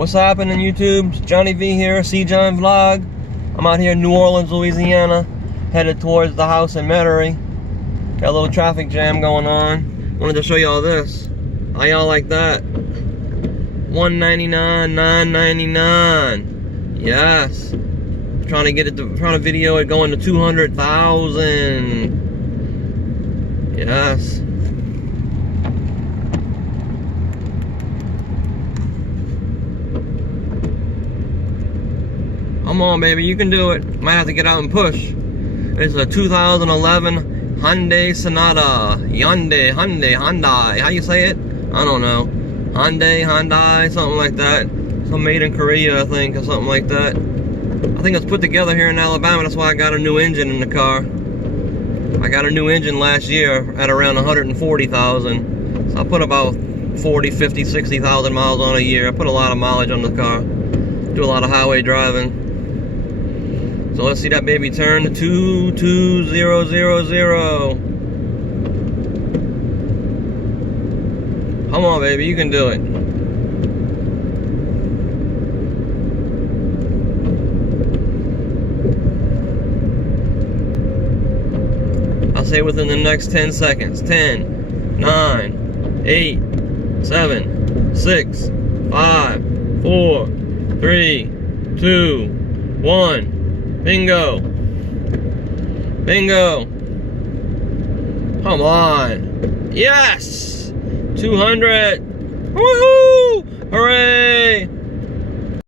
What's happening, YouTube? It's Johnny V here, C. John Vlog. I'm out here in New Orleans, Louisiana, headed towards the house in Metairie. Got a little traffic jam going on. Wanted to show y'all this. How y'all like that? $199, $999. Yes. Trying to video it going to 200,000. Yes. Come on, baby, you can do it. Might have to get out and push. It's a 2011 Hyundai Sonata. Hyundai. How you say it? I don't know. Hyundai, something like that. Some made in Korea, I think, or something like that. I think it's put together here in Alabama. That's why I got a new engine in the car. I got a new engine last year at around 140,000. So I put about 40, 50, 60,000 miles on a year. I put a lot of mileage on the car. Do a lot of highway driving. So let's see that baby turn to 22000. Come on, baby, you can do it. I'll say within the next 10 seconds. 10, 9, 8, 7, 6, 5, 4, 3, 2, 1. Bingo. Bingo. Come on. Yes! 200. Woohoo! Hooray!